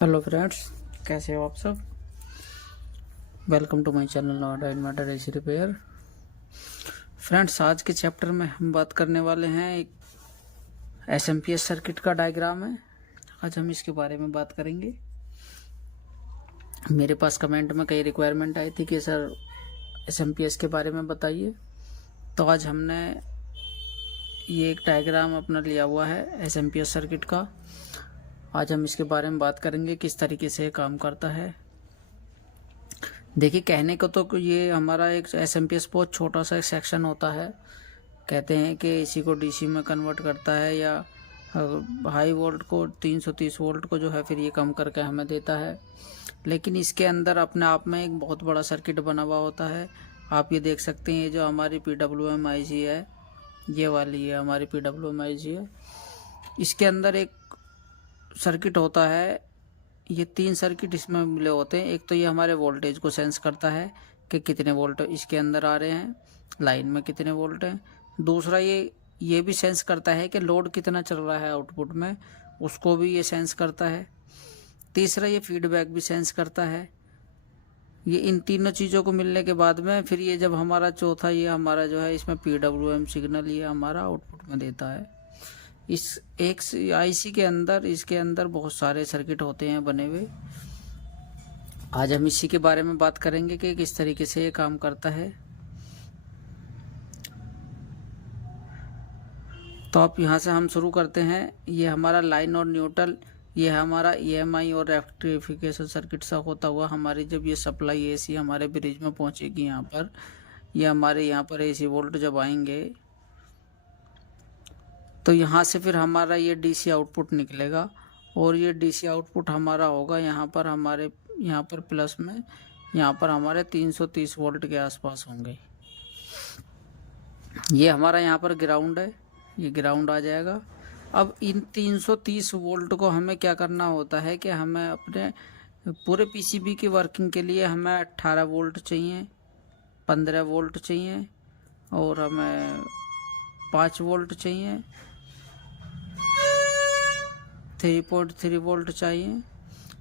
Hello friends, कैसे हो आप सब। Welcome to my channel Noida inverter AC repair. Friends, आज के चैप्टर में हम बात करने वाले हैं एक एसएमपीएस सर्किट का डायग्राम है। आज हम इसके बारे में बात करेंगे। मेरे पास कमेंट में कई रिक्वायरमेंट आई थी कि सर एसएमपीएस के बारे में बताइए, तो आज हमने ये एक डायग्राम अपना लिया हुआ है एसएमपीएस सर्किट का। आज हम इसके बारे में बात करेंगे किस तरीके से ये काम करता है। देखिए, कहने को तो ये हमारा एक एसएमपीएस बहुत छोटा सा एक सेक्शन होता है। कहते हैं कि इसी को डीसी में कन्वर्ट करता है या हाई वोल्ट को 330 वोल्ट को जो है फिर ये कम करके हमें देता है। लेकिन इसके अंदर अपने आप में एक बहुत बड़ा सर्किट बना हुआ होता है। आप ये देख सकते हैं, ये जो हमारी PWM IC है, ये वाली है हमारी PWM IC है। इसके अंदर एक सर्किट होता है। ये 3 सर्किट इसमें मिले होते हैं। एक तो ये हमारे वोल्टेज को सेंस करता है कि कितने वोल्ट इसके अंदर आ रहे हैं, लाइन में कितने वोल्ट हैं। दूसरा ये भी सेंस करता है कि लोड कितना चल रहा है आउटपुट में, उसको भी ये सेंस करता है। तीसरा ये फीडबैक भी सेंस करता है। ये इन तीनों चीज़ों को मिलने के बाद में फिर ये जब हमारा चौथा ये हमारा जो है इसमें PWM सिग्नल ये हमारा आउटपुट में देता है। इस एक आईसी के अंदर इसके अंदर बहुत सारे सर्किट होते हैं बने हुए। आज हम इसी के बारे में बात करेंगे कि किस तरीके से ये काम करता है। तो आप यहाँ से हम शुरू करते हैं। ये हमारा लाइन और न्यूट्रल, ये हमारा EMI और रेक्टिफिकेशन सर्किट सा होता हुआ हमारी जब ये सप्लाई एसी हमारे ब्रिज में पहुँचेगी यहाँ पर, ये हमारे यहाँ पर AC वोल्ट जब आएंगे तो यहाँ से फिर हमारा ये DC आउटपुट निकलेगा और ये DC आउटपुट हमारा होगा यहाँ पर हमारे यहाँ पर प्लस में, यहाँ पर हमारे 330 वोल्ट के आसपास होंगे। ये हमारा यहाँ पर ग्राउंड है, ये ग्राउंड आ जाएगा। अब इन 330 वोल्ट को हमें क्या करना होता है कि हमें अपने पूरे PCB की वर्किंग के लिए हमें 18 वोल्ट चाहिए, 15 वोल्ट चाहिए और हमें 5 वोल्ट चाहिए, 3.3 वोल्ट चाहिए।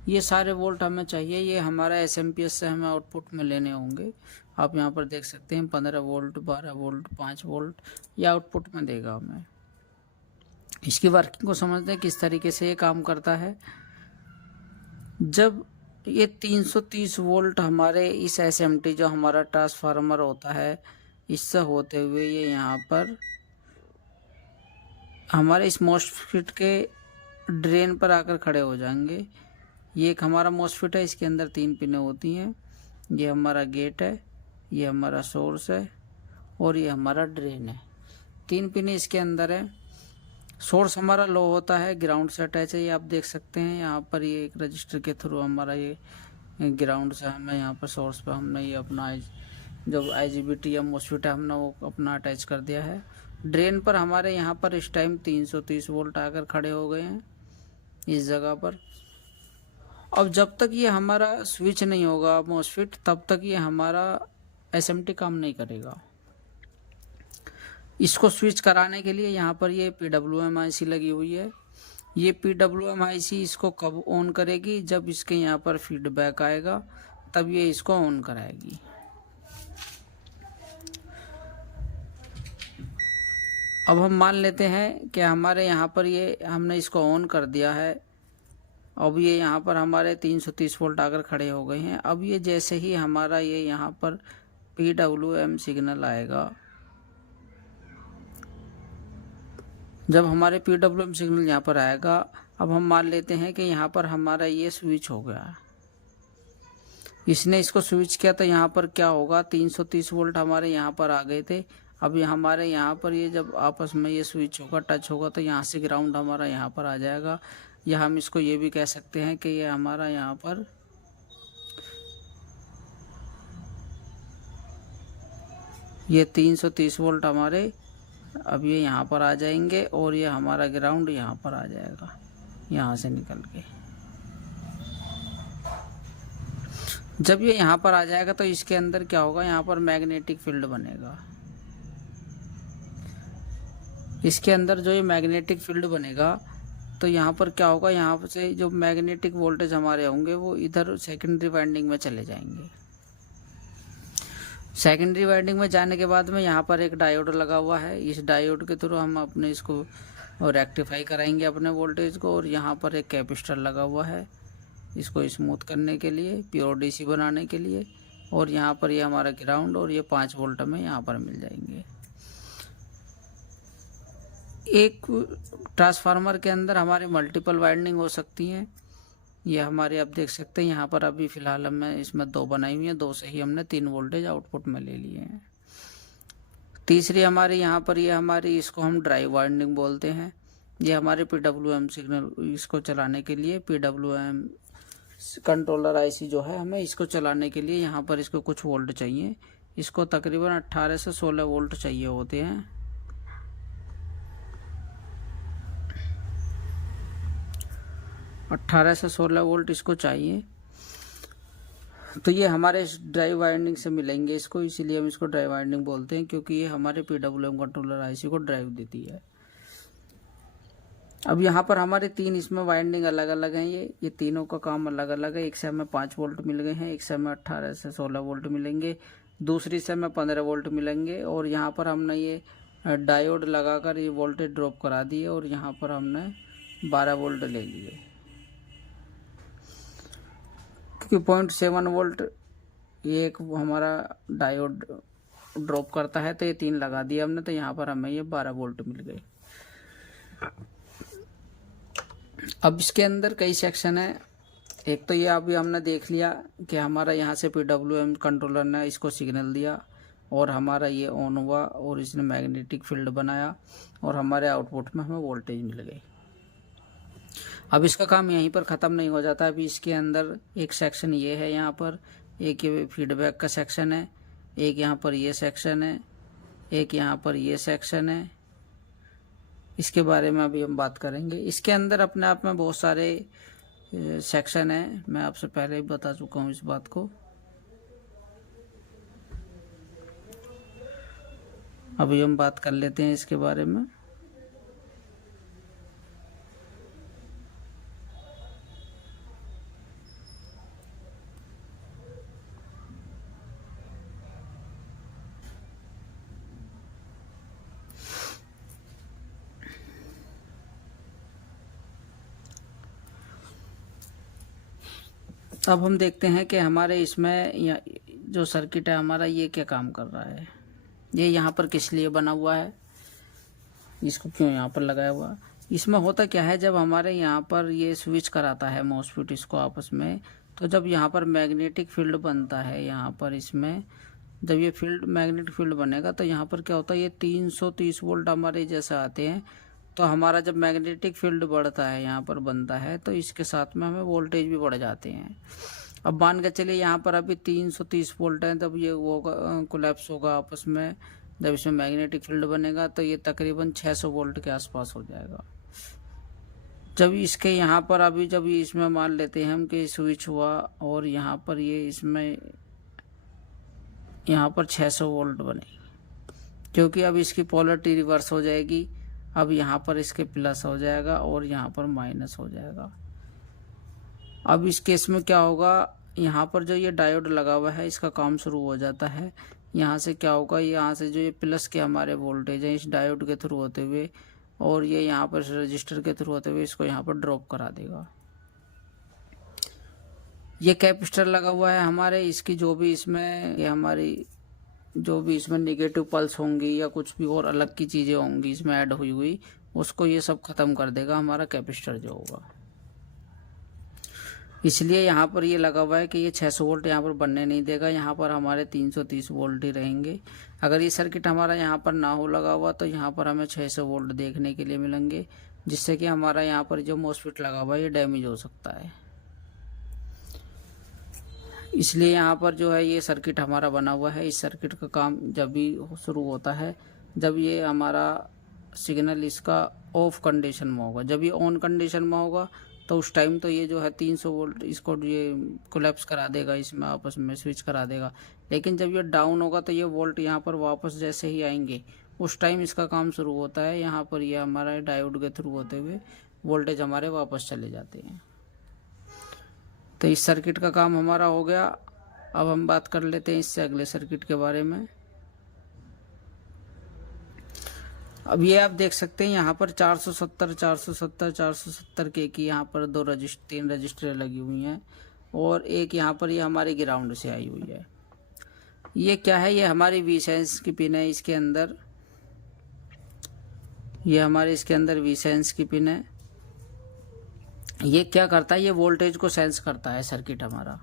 ये सारे वोल्ट हमें चाहिए। ये हमारा एसएमपीएस से हमें आउटपुट में लेने होंगे। आप यहाँ पर देख सकते हैं 15 वोल्ट, 12 वोल्ट, 5 वोल्ट ये आउटपुट में देगा हमें। इसकी वर्किंग को समझते हैं किस तरीके से ये काम करता है। जब ये 330 वोल्ट हमारे इस SMT जो हमारा ट्रांसफार्मर होता है इससे होते हुए ये यहाँ पर हमारे इस मोस्फेट के ड्रेन पर आकर खड़े हो जाएंगे। ये एक हमारा मोस्फेट है, इसके अंदर 3 पिनें होती हैं। ये हमारा गेट है, ये हमारा सोर्स है और ये हमारा ड्रेन है। 3 पिनें इसके अंदर है। सोर्स हमारा लो होता है, ग्राउंड से अटैच है। ये आप देख सकते हैं यहाँ पर ये एक रजिस्टर के थ्रू हमारा ये ग्राउंड से हमें यहाँ पर सोर्स पर हमने ये अपना जो IGBT या मोस्फेट है हमने वो अपना अटैच कर दिया है। ड्रेन पर हमारे यहाँ पर इस टाइम 330 वोल्ट आकर खड़े हो गए हैं इस जगह पर। अब जब तक ये हमारा स्विच नहीं होगा मोस्फेट तब तक ये हमारा SMT काम नहीं करेगा। इसको स्विच कराने के लिए यहाँ पर ये PWM IC लगी हुई है। ये PWM IC इसको कब ऑन करेगी, जब इसके यहाँ पर फीडबैक आएगा तब ये इसको ऑन कराएगी। अब हम मान लेते हैं कि हमारे यहाँ पर ये हमने इसको ऑन कर दिया है। अब ये यहाँ पर हमारे 330 वोल्ट आकर खड़े हो गए हैं। अब ये जैसे ही हमारा ये यहाँ पर PWM सिग्नल आएगा, जब हमारे PWM सिग्नल यहाँ पर आएगा, अब हम मान लेते हैं कि यहाँ पर हमारा ये स्विच हो गया। इसने इसको स्विच किया तो यहाँ पर क्या होगा, 330 वोल्ट हमारे यहाँ पर आ गए थे। अब ये हमारे यहाँ पर ये जब आपस में ये स्विच होगा, टच होगा, तो यहाँ से ग्राउंड हमारा यहाँ पर आ जाएगा। या हम इसको ये भी कह सकते हैं कि ये हमारा यहाँ पर ये 330 वोल्ट हमारे अब ये यहाँ पर आ जाएंगे और ये हमारा ग्राउंड यहाँ पर आ जाएगा यहाँ से निकल के। जब ये यहाँ पर आ जाएगा तो इसके अंदर क्या होगा, यहाँ पर मैग्नेटिक फील्ड बनेगा। इसके अंदर जो ये मैग्नेटिक फील्ड बनेगा तो यहाँ पर क्या होगा, यहाँ से जो मैग्नेटिक वोल्टेज हमारे होंगे वो इधर सेकेंडरी वाइंडिंग में चले जाएंगे। सेकेंडरी वाइंडिंग में जाने के बाद में यहाँ पर एक डायोड लगा हुआ है, इस डायोड के थ्रू हम अपने इसको रेक्टिफाई कराएंगे अपने वोल्टेज को। और यहाँ पर एक कैपेसिटर लगा हुआ है इसको स्मूथ करने के लिए, प्योर डीसी बनाने के लिए। और यहाँ पर ये हमारा ग्राउंड और ये 5 वोल्ट हमें यहाँ पर मिल जाएंगे। एक ट्रांसफार्मर के अंदर हमारे मल्टीपल वाइंडिंग हो सकती हैं। ये हमारे आप देख सकते हैं यहाँ पर अभी फ़िलहाल हमें इसमें 2 बनाई हुई हैं, 2 से ही हमने 3 वोल्टेज आउटपुट में ले लिए हैं। तीसरी हमारे यहाँ पर ये हमारी इसको हम ड्राइव वाइंडिंग बोलते हैं। ये हमारे PWM सिग्नल इसको चलाने के लिए, PWM कंट्रोलर आईसी जो है, हमें इसको चलाने के लिए यहाँ पर इसको कुछ वोल्ट चाहिए। इसको तकरीबन 18 से 16 वोल्ट चाहिए होते हैं। 18 से 16 वोल्ट इसको चाहिए। तो ये हमारे ड्राइव वाइंडिंग से मिलेंगे इसको, इसीलिए हम इसको ड्राइव वाइंडिंग बोलते हैं, क्योंकि ये हमारे PWM कंट्रोलर आईसी को ड्राइव देती है। अब यहाँ पर हमारे 3 इसमें वाइंडिंग अलग अलग हैं। ये तीनों का काम अलग अलग है। एक से हमें 5 वोल्ट मिल गए हैं, एक से हमें 18 से 16 वोल्ट मिलेंगे, दूसरी से हमें 15 वोल्ट मिलेंगे। और यहाँ पर हमने ये डायोड लगाकर ये वोल्टेज ड्रॉप करा दिए और यहाँ पर हमने 12 वोल्ट ले लिए, क्योंकि 0.7 वोल्ट ये एक हमारा डायोड ड्रॉप करता है। तो ये 3 लगा दिया हमने, तो यहाँ पर हमें ये 12 वोल्ट मिल गए। अब इसके अंदर कई सेक्शन है। एक तो ये अभी हमने देख लिया कि हमारा यहाँ से PWM कंट्रोलर ने इसको सिग्नल दिया और हमारा ये ऑन हुआ और इसने मैग्नेटिक फील्ड बनाया और हमारे आउटपुट में हमें वोल्टेज मिल गई। अब इसका काम यहीं पर ख़त्म नहीं हो जाता। अभी इसके अंदर एक सेक्शन ये है, यहाँ पर एक ये फीडबैक का सेक्शन है, एक यहाँ पर ये सेक्शन है, एक यहाँ पर ये सेक्शन है। इसके बारे में अभी हम बात करेंगे। इसके अंदर अपने आप में बहुत सारे सेक्शन हैं, मैं आपसे पहले ही बता चुका हूँ इस बात को। अभी हम बात कर लेते हैं इसके बारे में। अब हम देखते हैं कि हमारे इसमें जो सर्किट है हमारा ये क्या काम कर रहा है, ये यहाँ पर किस लिए बना हुआ है, इसको क्यों यहाँ पर लगाया हुआ। इसमें होता क्या है, जब हमारे यहाँ पर ये स्विच कराता है मॉसफेट इसको आपस में, तो जब यहाँ पर मैग्नेटिक फील्ड बनता है, यहाँ पर इसमें जब ये फील्ड मैग्नेटिक फील्ड बनेगा तो यहाँ पर क्या होता है, ये 330 वोल्ट हमारे जैसे आते हैं। तो हमारा जब मैग्नेटिक फील्ड बढ़ता है, यहाँ पर बनता है, तो इसके साथ में हमें वोल्टेज भी बढ़ जाते हैं। अब मान के चलिए यहाँ पर अभी 330 वोल्ट है, तब ये होगा कोलैप्स होगा आपस में। जब इसमें मैग्नेटिक फील्ड बनेगा तो ये तकरीबन 600 वोल्ट के आसपास हो जाएगा। जब इसके यहाँ पर अभी जब ये इसमें मान लेते हैं हम कि स्विच हुआ और यहाँ पर ये इसमें यहाँ पर 600 वोल्ट बनेगी, क्योंकि अब इसकी पोलरिटी रिवर्स हो जाएगी। अब यहाँ पर इसके प्लस हो जाएगा और यहाँ पर माइनस हो जाएगा। अब इस केस में क्या होगा, यहाँ पर जो ये डायोड लगा हुआ है इसका काम शुरू हो जाता है। यहाँ से क्या होगा, यहाँ से जो ये प्लस के हमारे वोल्टेज हैं इस डायोड के थ्रू होते हुए और ये यहाँ पर रजिस्टर के थ्रू होते हुए इसको यहाँ पर ड्रॉप करा देगा। ये कैपेसिटर लगा हुआ है हमारे, इसकी जो भी इसमें ये हमारी जो भी इसमें नेगेटिव पल्स होंगी या कुछ भी और अलग की चीज़ें होंगी इसमें ऐड हुई उसको ये सब ख़त्म कर देगा हमारा कैपेसिटर जो होगा। इसलिए यहाँ पर ये लगा हुआ है कि ये 600 वोल्ट यहाँ पर बनने नहीं देगा, यहाँ पर हमारे 330 वोल्ट ही रहेंगे। अगर ये सर्किट हमारा यहाँ पर ना हो लगा हुआ तो यहाँ पर हमें 600 वोल्ट देखने के लिए मिलेंगे, जिससे कि हमारा यहाँ पर जो मॉसफेट लगा हुआ है ये डैमेज हो सकता है। इसलिए यहाँ पर जो है ये सर्किट हमारा बना हुआ है। इस सर्किट का काम जब भी शुरू होता है जब ये हमारा सिग्नल इसका ऑफ कंडीशन में होगा। जब ये ऑन कंडीशन में होगा तो उस टाइम तो ये जो है 300 वोल्ट इसको ये कोलैप्स करा देगा, इसमें आपस में स्विच करा देगा। लेकिन जब ये डाउन होगा तो ये वोल्ट यहाँ पर वापस जैसे ही आएंगे उस टाइम इसका काम शुरू होता है। यहाँ पर ये हमारा डायोड के थ्रू होते हुए वोल्टेज हमारे वापस चले जाते हैं। तो इस सर्किट का काम हमारा हो गया। अब हम बात कर लेते हैं इससे अगले सर्किट के बारे में। अब ये आप देख सकते हैं यहाँ पर 470 के की यहाँ पर 3 रजिस्टर लगी हुई हैं और एक यहाँ पर ये हमारी ग्राउंड से आई हुई है। ये क्या है, ये हमारी वीसेंस की पिन है। इसके अंदर ये हमारे इसके अंदर वीसेंस की पिन है। ये क्या करता है, ये वोल्टेज को सेंस करता है सर्किट हमारा।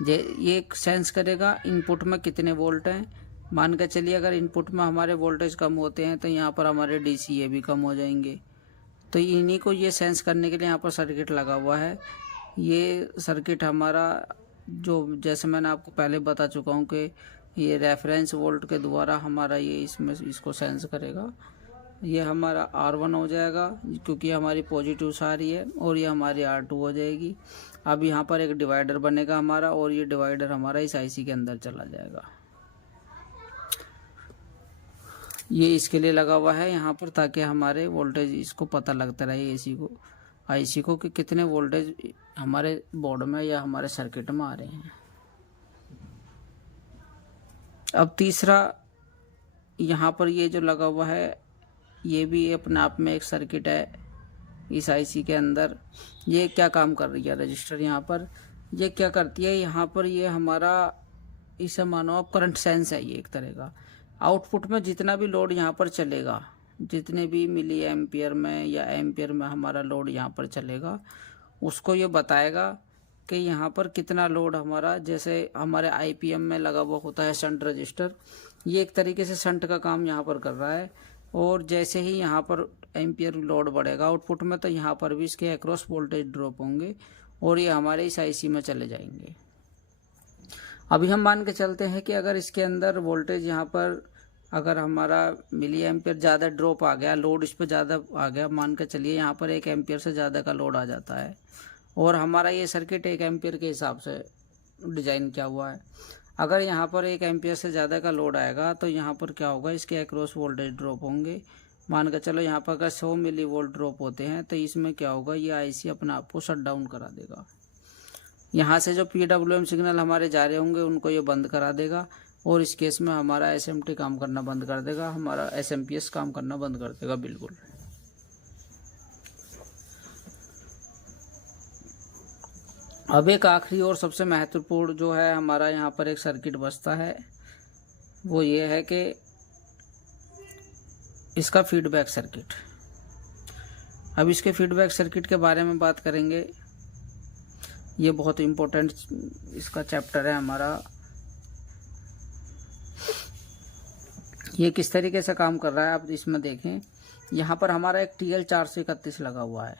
ये सेंस करेगा इनपुट में कितने वोल्ट हैं। मान के चलिए अगर इनपुट में हमारे वोल्टेज कम होते हैं तो यहाँ पर हमारे डीसी ये भी कम हो जाएंगे। तो इन्हीं को ये सेंस करने के लिए यहाँ पर सर्किट लगा हुआ है। ये सर्किट हमारा जो जैसे मैंने आपको पहले बता चुका हूँ कि ये रेफरेंस वोल्ट के द्वारा हमारा ये इसको सेंस करेगा। ये हमारा R1 हो जाएगा क्योंकि हमारी पॉजिटिव आ रही है, और ये हमारी R2 हो जाएगी। अब यहाँ पर एक डिवाइडर बनेगा हमारा, और ये डिवाइडर हमारा इस आईसी के अंदर चला जाएगा। ये इसके लिए लगा हुआ है यहाँ पर, ताकि हमारे वोल्टेज इसको पता लगता रहे आईसी को कि कितने वोल्टेज हमारे बोर्ड में या हमारे सर्किट में आ रहे हैं। अब तीसरा यहाँ पर ये जो लगा हुआ है, ये भी अपने आप में एक सर्किट है इस आईसी के अंदर। ये क्या काम कर रही है रजिस्टर यहाँ पर, ये क्या करती है यहाँ पर, ये हमारा इसे मानो आप करंट सेंस है। ये एक तरह का आउटपुट में जितना भी लोड यहाँ पर चलेगा, जितने भी मिली एम्पियर में या एम्पियर में हमारा लोड यहाँ पर चलेगा, उसको ये बताएगा कि यहाँ पर कितना लोड हमारा, जैसे हमारे आईपीएम में लगा हुआ होता है शंट रजिस्टर, ये एक तरीके से शंट का काम यहाँ पर कर रहा है। और जैसे ही यहाँ पर एम्पियर लोड बढ़ेगा आउटपुट में, तो यहाँ पर भी इसके अक्रॉस वोल्टेज ड्रॉप होंगे और ये हमारे इस आईसी में चले जाएंगे। अभी हम मान के चलते हैं कि अगर इसके अंदर वोल्टेज यहाँ पर अगर हमारा मिली एम्पियर ज़्यादा ड्रॉप आ गया, लोड इस पर ज़्यादा आ गया, मान के चलिए यहाँ पर 1 एम्पियर से ज़्यादा का लोड आ जाता है, और हमारा ये सर्किट 1 एम्पियर के हिसाब से डिज़ाइन किया हुआ है। अगर यहाँ पर 1 एम्पियर से ज़्यादा का लोड आएगा तो यहाँ पर क्या होगा, इसके अक्रॉस वोल्टेज ड्रॉप होंगे। मान के चलो यहाँ पर अगर 100 मिली वोल्ट ड्रॉप होते हैं तो इसमें क्या होगा, ये आईसी अपने आप को शट डाउन करा देगा। यहाँ से जो PWM सिग्नल हमारे जा रहे होंगे उनको ये बंद करा देगा, और इस केस में हमारा SMT काम करना बंद कर देगा, हमारा SMPS काम करना बंद कर देगा बिल्कुल। अब एक आखिरी और सबसे महत्वपूर्ण जो है हमारा यहाँ पर एक सर्किट बचता है, वो ये है कि इसका फीडबैक सर्किट। अब इसके फीडबैक सर्किट के बारे में बात करेंगे। ये बहुत इम्पोर्टेंट इसका चैप्टर है हमारा। ये किस तरीके से काम कर रहा है आप इसमें देखें। यहाँ पर हमारा एक TL431 लगा हुआ है।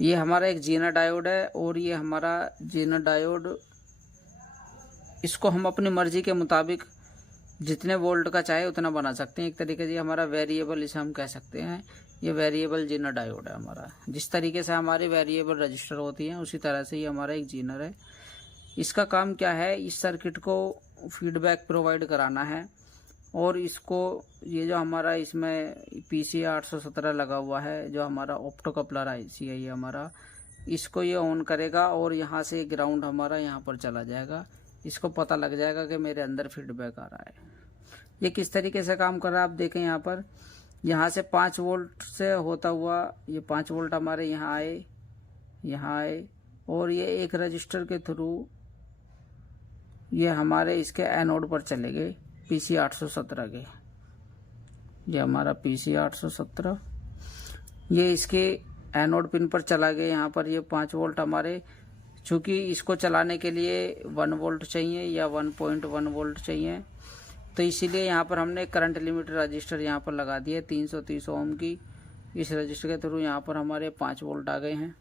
ये हमारा एक जीना डायोड है, और ये हमारा जीना डायोड, इसको हम अपनी मर्जी के मुताबिक जितने वोल्ट का चाहे उतना बना सकते हैं। एक तरीके से हमारा वेरिएबल इसे हम कह सकते हैं। ये वेरिएबल जीनर डायोड है हमारा। जिस तरीके से हमारी वेरिएबल रजिस्टर होती हैं उसी तरह से ये हमारा एक जीनर है। इसका काम क्या है, इस सर्किट को फीडबैक प्रोवाइड कराना है, और इसको ये जो हमारा इसमें PC817 लगा हुआ है, जो हमारा ऑप्टो कपलर आईसी है ये हमारा, इसको ये ऑन करेगा और यहाँ से ग्राउंड हमारा यहाँ पर चला जाएगा। इसको पता लग जाएगा कि मेरे अंदर फीडबैक आ रहा है। ये किस तरीके से काम कर रहा है आप देखें। यहाँ पर यहाँ से 5 वोल्ट से होता हुआ ये 5 वोल्ट हमारे यहाँ आए, और ये एक रजिस्टर के थ्रू ये हमारे इसके एनोड पर चले गए PC817 के। ये हमारा PC817 ये इसके एनोड पिन पर चला गया। यहाँ पर ये 5 वोल्ट हमारे, चूँकि इसको चलाने के लिए 1 वोल्ट चाहिए या 1.1 वोल्ट चाहिए, तो इसीलिए यहाँ पर हमने करंट लिमिट रजिस्टर यहाँ पर लगा दिया 330 ओम की। इस रजिस्टर के थ्रू यहाँ पर हमारे 5 वोल्ट आ गए हैं।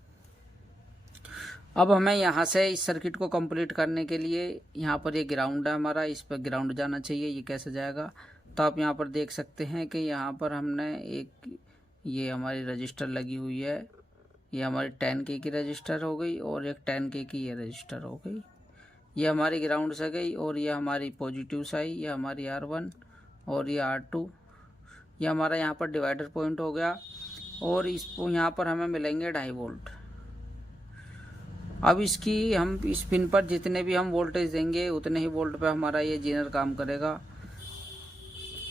अब हमें यहाँ से इस सर्किट को कंप्लीट करने के लिए यहाँ पर ये ग्राउंड है हमारा, इस पर ग्राउंड जाना चाहिए। ये कैसे जाएगा, तो आप यहाँ पर देख सकते हैं कि यहाँ पर हमने एक ये हमारी रजिस्टर लगी हुई है। ये हमारी 10K की रजिस्टर हो गई, और एक 10K की ये रजिस्टर हो गई। ये हमारी ग्राउंड से गई, और ये हमारी पॉजिटिव से आई, ये हमारी R1 और ये R2। ये हमारा यहाँ पर डिवाइडर पॉइंट हो गया। और इसको यहाँ पर हमें मिलेंगे 2.5 वोल्ट। अब इसकी हम इस पिन पर जितने भी हम वोल्टेज देंगे उतने ही वोल्ट पे हमारा ये जीनर काम करेगा।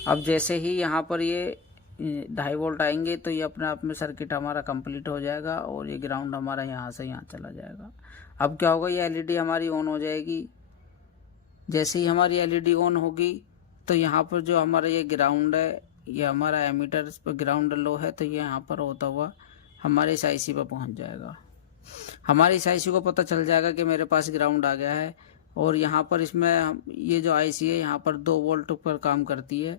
अब जैसे ही यहाँ पर ये 2.5 वोल्ट आएंगे तो ये अपने आप में सर्किट हमारा कंप्लीट हो जाएगा और ये ग्राउंड हमारा यहाँ से यहाँ चला जाएगा। अब क्या होगा, ये एलईडी हमारी ऑन हो जाएगी। जैसे ही हमारी एलईडी ऑन होगी तो यहाँ पर जो हमारा ये ग्राउंड है, ये हमारा एमीटर पर ग्राउंड लो है, तो ये यहाँ पर होता हुआ हमारे इस आईसी पर पहुँच जाएगा। हमारे इस आईसी को पता चल जाएगा कि मेरे पास ग्राउंड आ गया है। और यहाँ पर इसमें ये जो आईसी है यहाँ पर 2 वोल्ट पर काम करती है।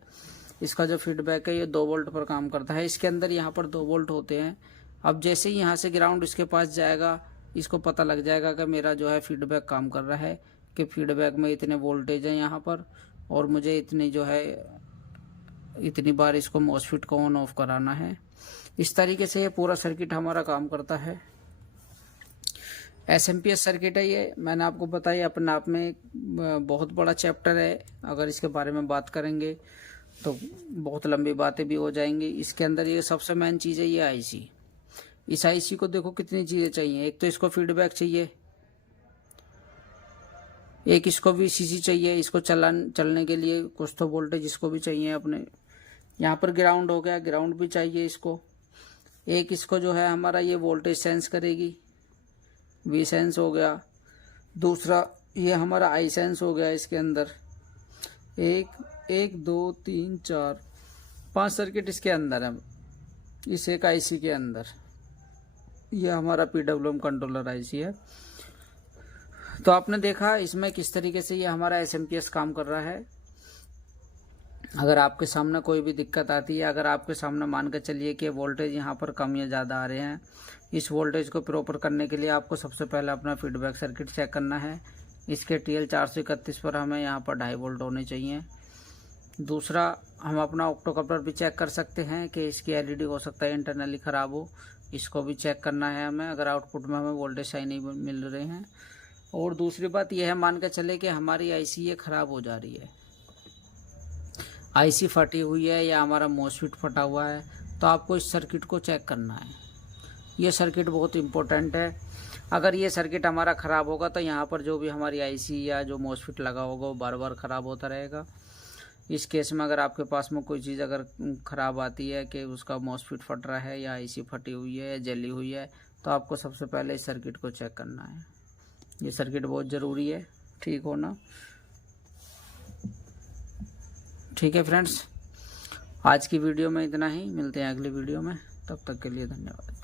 इसका जो फीडबैक है ये 2 वोल्ट पर काम करता है। इसके अंदर यहाँ पर 2 वोल्ट होते हैं। अब जैसे ही यहाँ से ग्राउंड इसके पास जाएगा, इसको पता लग जाएगा कि मेरा जो है फीडबैक काम कर रहा है, कि फीडबैक में इतने वोल्टेज हैं यहाँ पर और मुझे इतनी जो है इतनी बार इसको मॉसफेट को ऑन ऑफ कराना है। इस तरीके से ये पूरा सर्किट हमारा काम करता है। एसएमपीएस सर्किट है ये, मैंने आपको बताया, अपने आप में एक बहुत बड़ा चैप्टर है। अगर इसके बारे में बात करेंगे तो बहुत लंबी बातें भी हो जाएंगी। इसके अंदर ये सबसे मेन चीज़ है ये आईसी। इस आईसी को देखो कितनी चीज़ें चाहिए। एक तो इसको फीडबैक चाहिए, एक इसको वीसीसी चाहिए, इसको चलने के लिए कुछ तो वोल्टेज इसको भी चाहिए अपने। यहाँ पर ग्राउंड हो गया, ग्राउंड भी चाहिए इसको। एक इसको जो है हमारा ये वोल्टेज सेंस करेगी, वी सेंस हो गया। दूसरा ये हमारा आई सेंस हो गया। इसके अंदर 1 2 3 4 5 सर्किट इसके अंदर है, इस एक आईसी के अंदर। ये हमारा पीडब्ल्यूएम कंट्रोलर आईसी है। तो आपने देखा इसमें किस तरीके से ये हमारा एसएमपीएस काम कर रहा है। अगर आपके सामने कोई भी दिक्कत आती है, अगर आपके सामने मान कर चलिए कि वोल्टेज यहाँ पर कम या ज़्यादा आ रहे हैं, इस वोल्टेज को प्रॉपर करने के लिए आपको सबसे पहले अपना फीडबैक सर्किट चेक करना है। इसके TL 431 पर हमें यहाँ पर 2.5 वोल्ट होने चाहिए। दूसरा, हम अपना ऑक्टोकपलर भी चेक कर सकते हैं कि इसकी एलईडी हो सकता है इंटरनली ख़राब हो, इसको भी चेक करना है हमें, अगर आउटपुट में हमें वोल्टेज सही नहीं मिल रहे हैं। और दूसरी बात यह है, मान के चले कि हमारी आईसी ये ख़राब हो जा रही है, आईसी फटी हुई है या हमारा मॉसफेट फटा हुआ है, तो आपको इस सर्किट को चेक करना है। ये सर्किट बहुत इम्पोर्टेंट है। अगर ये सर्किट हमारा ख़राब होगा तो यहाँ पर जो भी हमारी आईसी या जो मॉसफेट लगा होगा वो बार बार ख़राब होता रहेगा। इस केस में अगर आपके पास में कोई चीज़ अगर ख़राब आती है कि उसका मॉसफेट फट रहा है या आईसी फटी हुई है या जली हुई है, तो आपको सबसे पहले इस सर्किट को चेक करना है। ये सर्किट बहुत ज़रूरी है ठीक होना। ठीक है फ्रेंड्स, आज की वीडियो में इतना ही। मिलते हैं अगली वीडियो में, तब तक के लिए धन्यवाद।